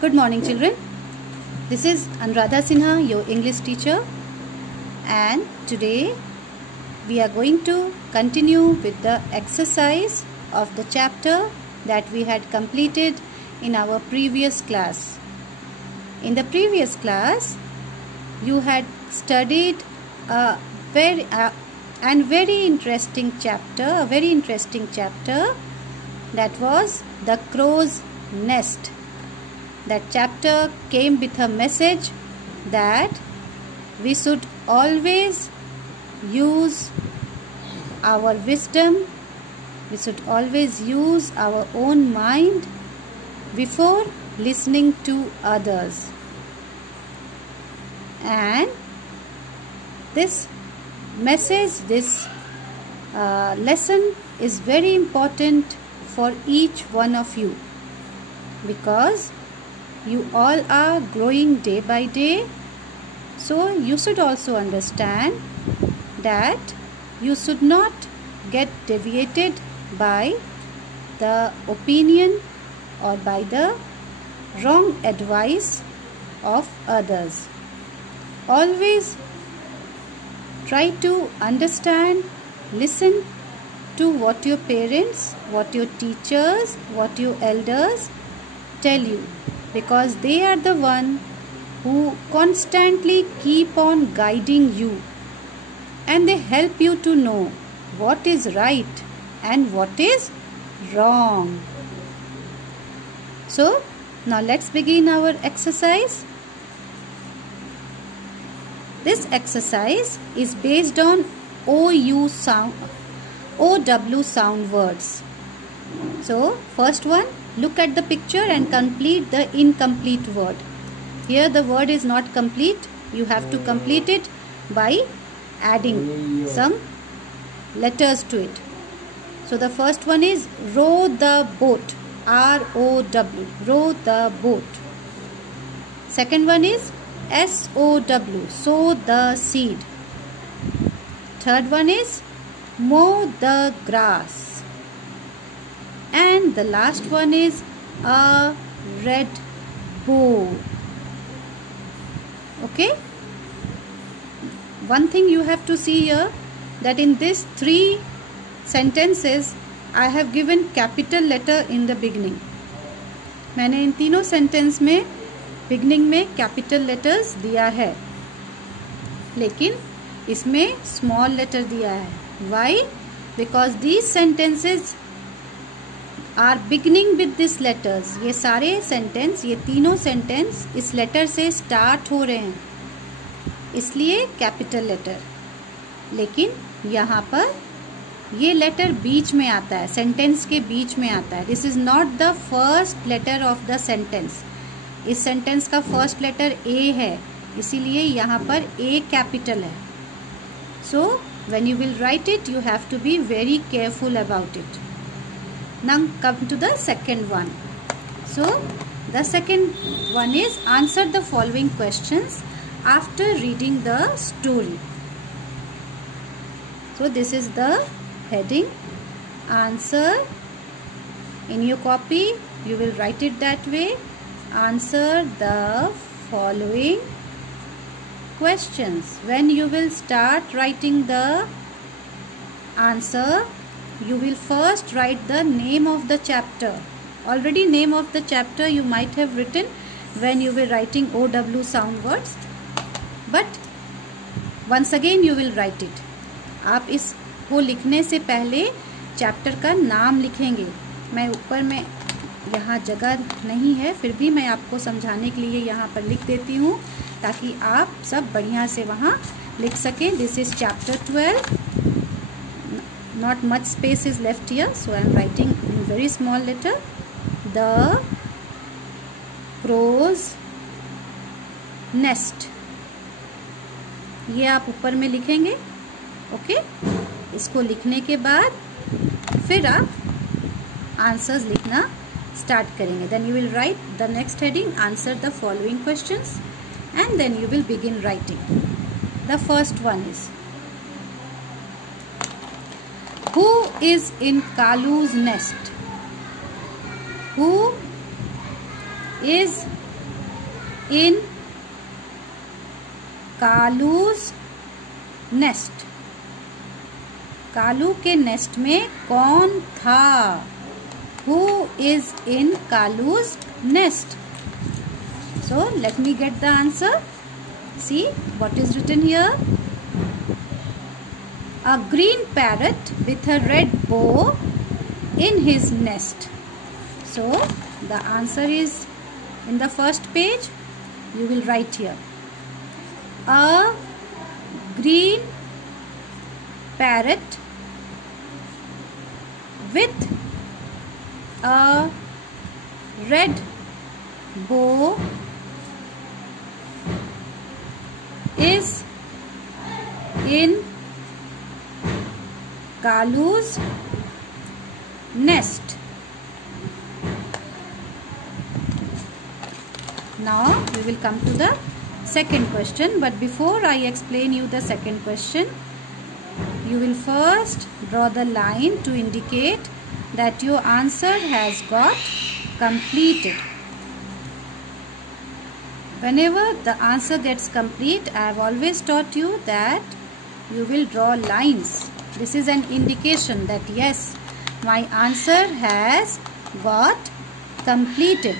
Good morning, children. This is Anuradha Sinha, your English teacher, and today we are going to continue with the exercise of the chapter that we had completed in our previous class. In the previous class, you had studied a very interesting chapter that was the crow's nest. That chapter came with a message that we should always use our wisdom, we should always use our own mind before listening to others. And this message, this lesson is very important for each one of you, because you all are growing day by day, so you should also understand that you should not get deviated by the opinion or by the wrong advice of others. Always try to understand, listen to what your parents, what your teachers, what your elders tell you, because they are the one who constantly keep on guiding you, and they help you to know what is right and what is wrong. So now let's begin our exercise. This exercise is based on OW sound words. So first one, look at the picture and complete the incomplete word. Here the word is not complete. You have to complete it by adding some letters to it. So the first one is row the boat. R-O-W. Row the boat. Second one is S-O-W. Sow the seed. Third one is mow the grass. And the last one is a red bow. Okay? One thing you have to see here, that in these three sentences I have given capital letter in the beginning. मैंने इन तीनों sentence में beginning में capital letters दिया है, लेकिन इसमें small letter दिया है. Why? Because these sentences are beginning with these letters. ये सारे सेंटेंस, ये तीनों सेंटेंस इस लेटर से स्टार्ट हो रहे हैं, इसलिए कैपिटल लेटर. लेकिन यहाँ पर ये लेटर बीच में आता है, सेंटेंस के बीच में आता है. This is not the first letter of the sentence. इस सेंटेंस का फर्स्ट लेटर ए है, इसीलिए यहाँ पर ए कैपिटल है. सो when you will write it, you have to be very careful about it. Now come to the second one. So the second one is answer the following questions after reading the story. So this is the heading. Answer. In your copy you will write it that way. Answer the following questions. When you will start writing the answer, you will first write the name of the chapter. Already name of the chapter you might have written when you were writing OW sound words, but once again you will write it. आप इसको लिखने से पहले chapter का नाम लिखेंगे. मैं ऊपर में यहाँ जगह नहीं है, फिर भी मैं आपको समझाने के लिए यहाँ पर लिख देती हूँ, ताकि आप सब बढ़िया से वहाँ लिख सकें. This is chapter 12. Not much space is left here, so I am writing in very small letter. The crow's nest. ये आप ऊपर में लिखेंगे. ओके? इसको लिखने के बाद फिर आप आंसर्स लिखना स्टार्ट करेंगे. Then you will write the next heading, answer the following questions, and then you will begin writing. The first one is, who is in Kalu's nest? Who is in Kalu's nest? Kalu के nest में कौन था? Who is in Kalu's nest? So let me get the answer. See what is written here. A green parrot with a red bow in his nest. So the answer is in the first page. You will write here. A green parrot with a red bow is in Kalu's nest. Now we will come to the second question, but before I explain you the second question, you will first draw the line to indicate that your answer has got completed. Whenever the answer gets complete, I have always taught you that you will draw lines. This is an indication that yes, my answer has got completed.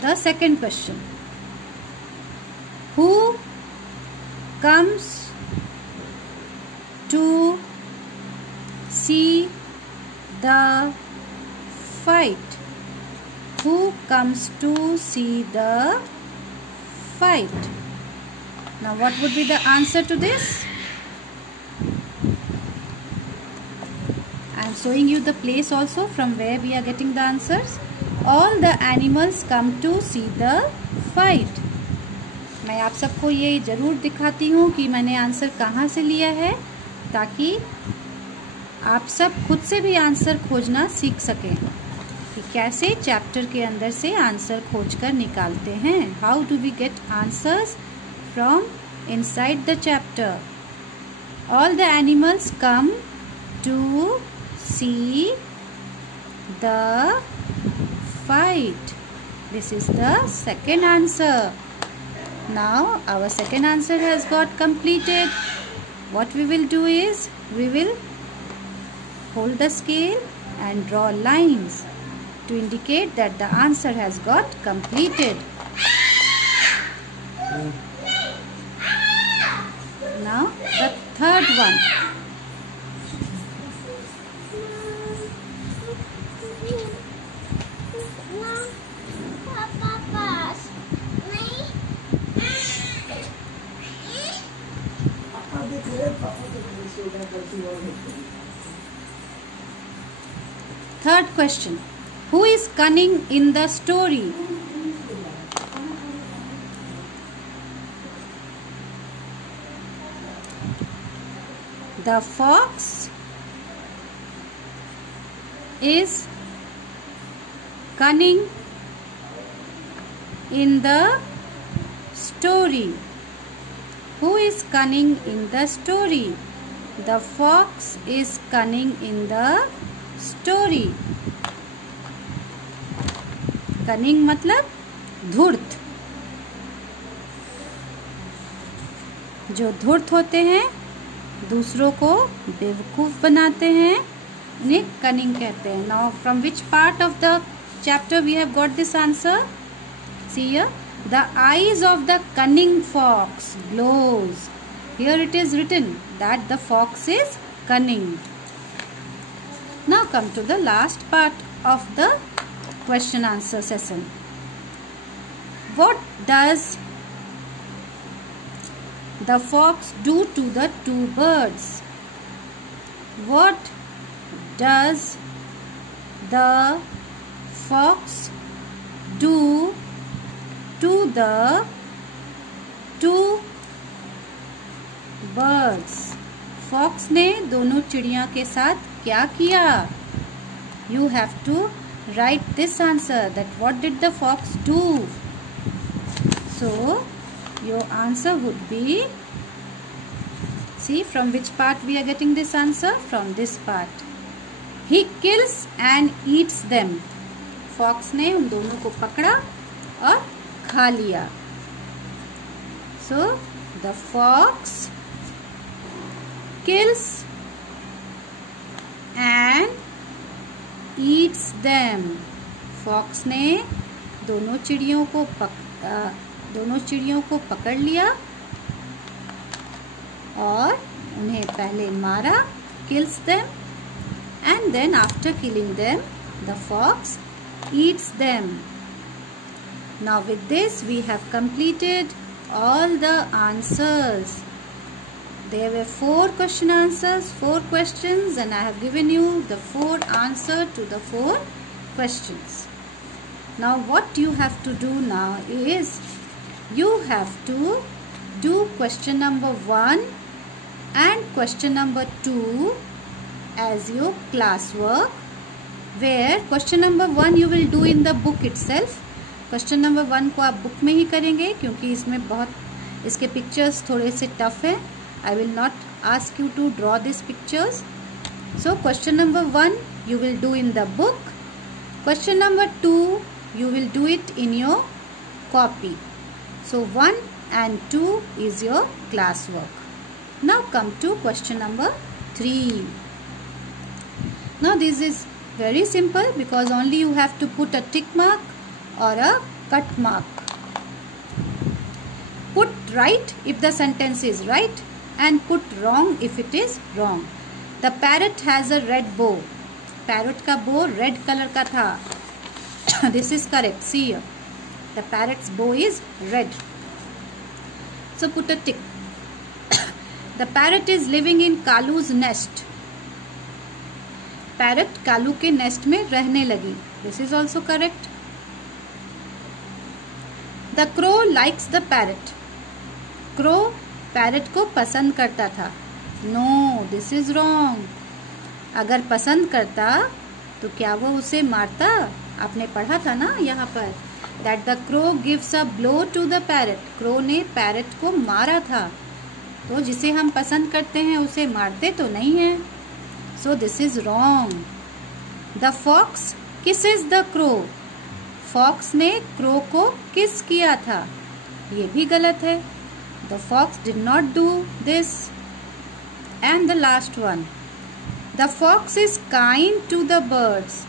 The second question. Who comes to see the fight? Who comes to see the fight? Now what would be the answer to this? I am showing you the place also from where we are getting the answers. All the animals come to see the fight. मैं आप सबको ये ज़रूर दिखाती हूँ कि मैंने answer कहाँ से लिया है, ताकि आप सब खुद से भी आंसर खोजना सीख सकें कि कैसे चैप्टर के अंदर से आंसर खोजकर निकालते हैं. How do we get answers from inside the chapter. All the animals come to see the fight. This is the second answer. Now our second answer has got completed. What we will do is we will hold the scale and draw lines to indicate that the answer has got completed. Now the third one. Third question. Who is cunning in the story? The fox is cunning in the story. Who is cunning in the story? The fox is cunning in the story. Cunning मतलब धूर्त. जो धूर्त होते हैं, दूसरों को बेवकूफ बनाते हैं, उन्हें cunning कहते हैं. Now from which part of the chapter we have got this answer? See here. The eyes of the cunning fox glows. Here it is written that the fox is cunning. Now come to the last part of the question answer session. What does the fox do to the two birds? What does the fox do to the two birds? Fox ने दोनों चिड़िया के साथ क्या किया? You have to write this answer, that what did the fox do? So your answer would be, see from which part we are getting this answer? From this part. He kills and eats them. Fox ने उन दोनों को पकड़ा और खा लिया. So the fox kills and eats them. Fox ने दोनों चिड़ियों को पकड़ लिया और उन्हें पहले मारा, kills them, and then after killing them, the fox eats them. Now with this we have completed all the answers. There were 4 question answers, 4 questions, and I have given you the 4 answers to the 4 questions. Now what you have to do now is you have to do question number 1 and question number 2 as your classwork, where question number 1 you will do in the book itself. Question number 1 को आप book में ही करेंगे क्योंकि इसमें बहुत इसके pictures थोड़े से टफ है. I will not ask you to draw this pictures. So question number 1 you will do in the book. Question number 2 you will do it in your copy. So 1 and 2 is your classwork. Now come to question number 3. Now this is very simple because only you have to put a tick mark or a cut mark. Put right if the sentence is right and put wrong if it is wrong. The parrot has a red bow. Parrot का bow red color का था. This is correct. See here. The parrot's bow is red. So put a tick. The parrot is living in Kalu's nest. Parrot Kalu के nest में रहने लगी. This is also correct. The crow likes the parrot. Crow parrot को पसंद करता था. No, this is wrong. अगर पसंद करता तो क्या वो उसे मारता? आपने पढ़ा था ना यहाँ पर that the crow gives a blow to the parrot. Crow ने parrot को मारा था. तो जिसे हम पसंद करते हैं उसे मारते तो नहीं है. So this is wrong. The fox kisses the crow. Fox ने crow को kiss किया था. ये भी गलत है. The fox did not do this. And the last one. The fox is kind to the birds.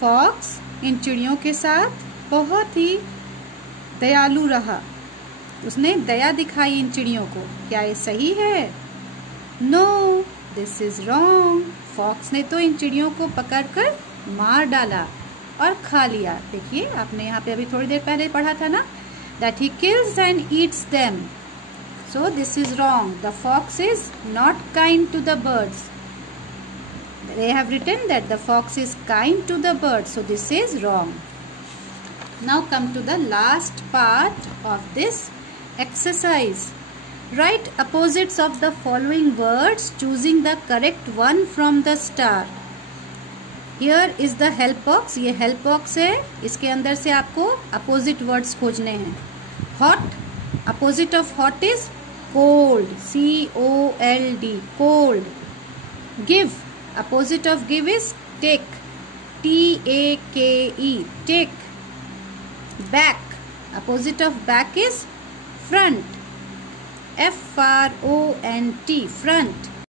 Fox इन चिड़ियों के साथ बहुत ही दयालु रहा. उसने दया दिखाई इन चिड़ियों को. क्या ये सही है? No, this is wrong. Fox ने तो इन चिड़ियों को पकड़कर मार डाला और खा लिया. देखिए आपने यहाँ पे अभी थोड़ी देर पहले पढ़ा था ना that he kills and eats them. So this is wrong. The fox is not kind to the birds. They have written that the fox is kind to the birds. So this is wrong. Now come to the last part of this exercise. Write opposites of the following words, choosing the correct one from the star. Here is the help box. ये help box है. इसके अंदर से आपको opposite words खोजने हैं. Hot. Opposite of hot is cold. C-O-L-D. Cold. Give. Opposite of give is take. T-A-K-E. Take. Back. Opposite of back is front. F-R-O-N-T. Front.